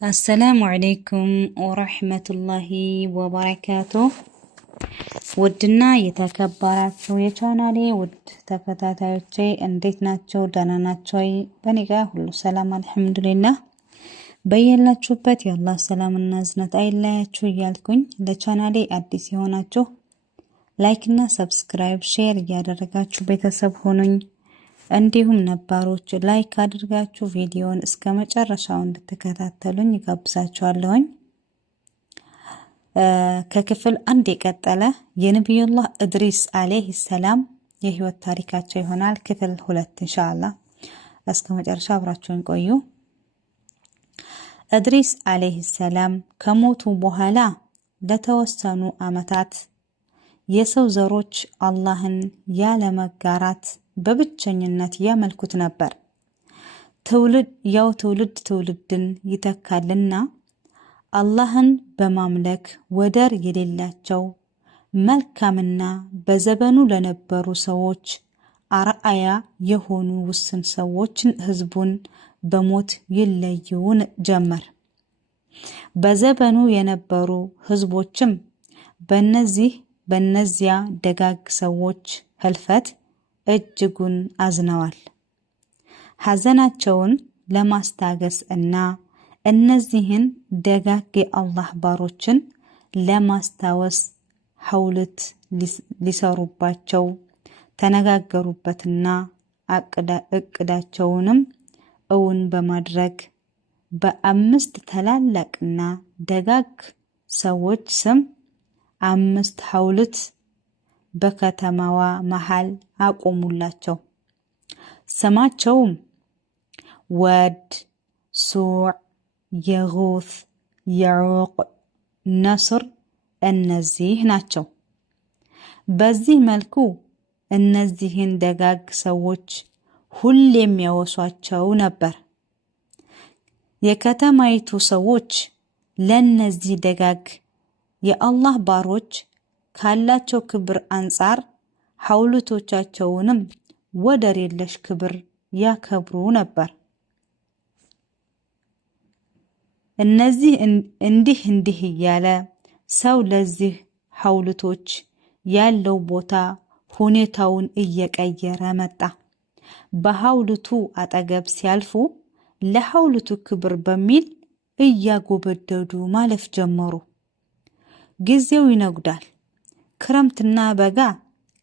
السلام عليكم ورحمة الله وبركاته. ودنا የተከበራችሁ የቻናሌ ውድ ተከታታዮቼ እንዴት ናችሁ? ደህና ናችሁ? በእኔ ጋር ሁሉ ሰላም አልሐምዱሊላህ። በየላችሁበት የአላህ ሰላምና እዝነት አይለያችሁ እያልኩኝ ለቻናሌ አዲስ የሆናችሁ ላይክ እና ሰብስክራይብ ሼር እያደረጋችሁ ቤተሰብ ሆኑኝ። እንዲሁም ነባሮች ላይክ አድርጋችሁ ቪዲዮውን እስከ መጨረሻው እንድትከታተሉኝ ጋብዛችኋለሁ። ከክፍል 1 የቀጠለ የነብዩላህ ኢድሪስ አለይሂ ሰላም የህይወት ታሪካቸው ይሆናል። ክፍል 2 ኢንሻአላህ እስከ መጨረሻ አብራችሁን ቆዩ። ኢድሪስ አለይሂ ሰላም ከሞቱ በኋላ ለተወሰኑ አመታት የሰው ዘሮች አላህን ያለ መጋራት በብቸኝነት ያመልኩት ነበር። ትውልድ ትውልድን ይተካልና አላህን በማምለክ ወደር የሌላቸው መልካምና በዘመኑ ለነበሩ ሰዎች አርአያ የሆኑ ውስን ሰዎችን ህዝቡን በሞት ይለዩን ጀመር። በዘመኑ የነበሩ ህዝቦችም በነዚያ ደጋግ ሰዎች ህልፈት እጅጉን አዝነዋል። ሐዘናቸውን ለማስታገስ እና እነዚህን ደጋግ የአላህ ባሮችን ለማስታወስ ሐውልት ሊሰሩባቸው ተነጋገሩበትና እቅዳቸውንም እውን በማድረግ በ5 ታላላቅና ደጋግ ሰዎች ስም 5 ሐውልት በከተማዋ መሃል አቆሙላቸው። ስማቸውም ወድ፣ ሱዕ፣ የጉት፣ የዑቅ፣ ነስር እነዚህ ናቸው። በዚህ መልኩ እነዚህን ደጋግ ሰዎች ሁሌም ያወሷቸው ነበር። የከተማይቱ ሰዎች ለነዚህ ደጋግ የአላህ ባሮች ካላቸው ክብር አንጻር ሐውልቶቻቸውንም ወደር የለሽ ክብር ያከብሩ ነበር። እነዚህ እንዲህ እያለ ሰው ለዚህ ሐውልቶች ያለው ቦታ ሁኔታውን እየቀየረ መጣ። በሐውልቱ አጠገብ ሲያልፉ ለሐውልቱ ክብር በሚል እያጎበደዱ ማለፍ ጀመሩ። ጊዜው ይነጉዳል። ክረምትና በጋ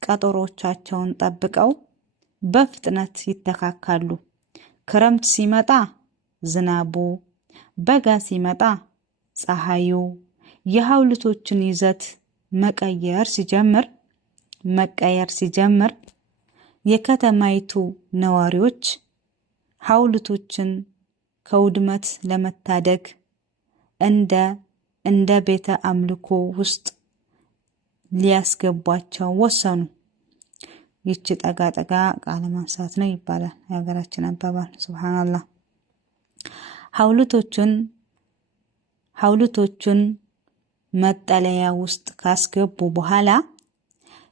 ቀጠሮቻቸውን ጠብቀው በፍጥነት ይተካካሉ። ክረምት ሲመጣ ዝናቡ፣ በጋ ሲመጣ ፀሐዩ የሐውልቶችን ይዘት መቀየር ሲጀምር የከተማይቱ ነዋሪዎች ሐውልቶችን ከውድመት ለመታደግ እንደ ቤተ አምልኮ ውስጥ ሊያስገቧቸው ወሰኑ። ይቺ ጠጋ ቃለ ማንሳት ነው ይባላል የሀገራችን አባባል። ሱብሃንአላህ። ሐውልቶቹን መጠለያ ውስጥ ካስገቡ በኋላ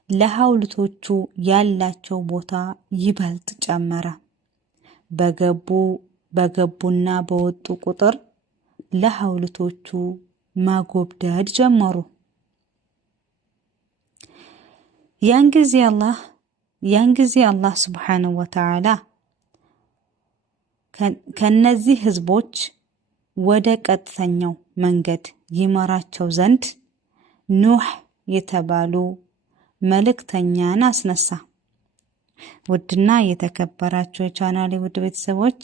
ለሐውልቶቹ ያላቸው ቦታ ይበልጥ ጨመረ። በገቡና በወጡ ቁጥር ለሐውልቶቹ ማጎብደድ ጀመሩ። ያን ጊዜ አላህ ሱብሓነሁ ወተዓላ ከነዚህ ህዝቦች ወደ ቀጥተኛው መንገድ ይመራቸው ዘንድ ኑህ የተባሉ መልእክተኛን አስነሳ። ውድና የተከበራችሁ የቻናሌ ውድ ቤተሰቦች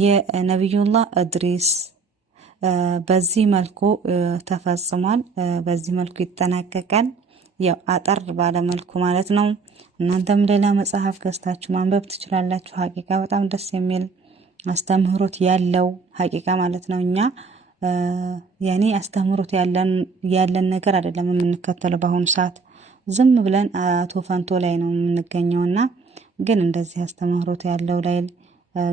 የነብዩላህ ኢድሪስ በዚህ መልኩ ተፈጽሟል። በዚህ መልኩ ይጠናቀቃል። ያው አጠር ባለ መልኩ ማለት ነው። እናንተም ሌላ መጽሐፍ ገዝታችሁ ማንበብ ትችላላችሁ። ሀቂቃ በጣም ደስ የሚል አስተምህሮት ያለው ሀቂቃ ማለት ነው። እኛ ያኔ አስተምህሮት ያለን ነገር አይደለም የምንከተለው በአሁኑ ሰዓት ዝም ብለን አቶ ፈንቶ ላይ ነው የምንገኘውና ግን እንደዚህ አስተምህሮት ያለው ላይ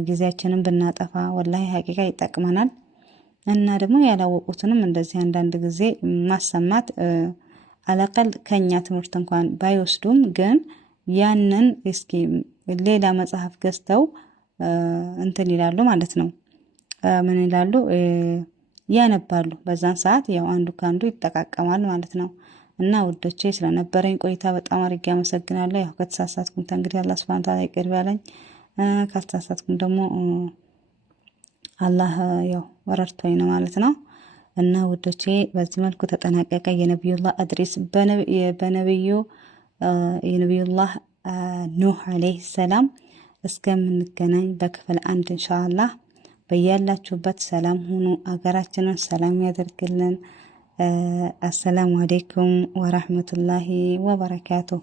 ጊዜያችንን ብናጠፋ ወላሂ ሀቂቃ ይጠቅመናል። እና ደግሞ ያላወቁትንም እንደዚህ አንዳንድ ጊዜ ማሰማት አለቀል ከኛ ትምህርት እንኳን ባይወስዱም ግን ያንን እስኪ ሌላ መጽሐፍ ገዝተው እንትን ይላሉ ማለት ነው። ምን ይላሉ? ያነባሉ። በዛን ሰዓት ያው አንዱ ከአንዱ ይጠቃቀማል ማለት ነው። እና ውዶቼ ስለነበረኝ ቆይታ በጣም አድርጌ አመሰግናለሁ። ያው ከተሳሳትኩም እንግዲህ አላህ ሱብሃነሁ ወተዓላ ይቅር በለኝ፣ ካልተሳሳትኩም ደግሞ አላህ ያው ረድቶኝ ነው ማለት ነው። እና ውዶቼ በዚህ መልኩ ተጠናቀቀ የነቢዩላህ እድሪስ የነቢዩላህ ኑህ አለይሂ ሰላም። እስከምንገናኝ በክፍል 1 ኢንሻአላህ። በያላችሁበት ሰላም ሁኑ። አገራችንን ሰላም ያደርግልን። አሰላሙ አለይኩም ወራህመቱላሂ ወበረካቱሁ።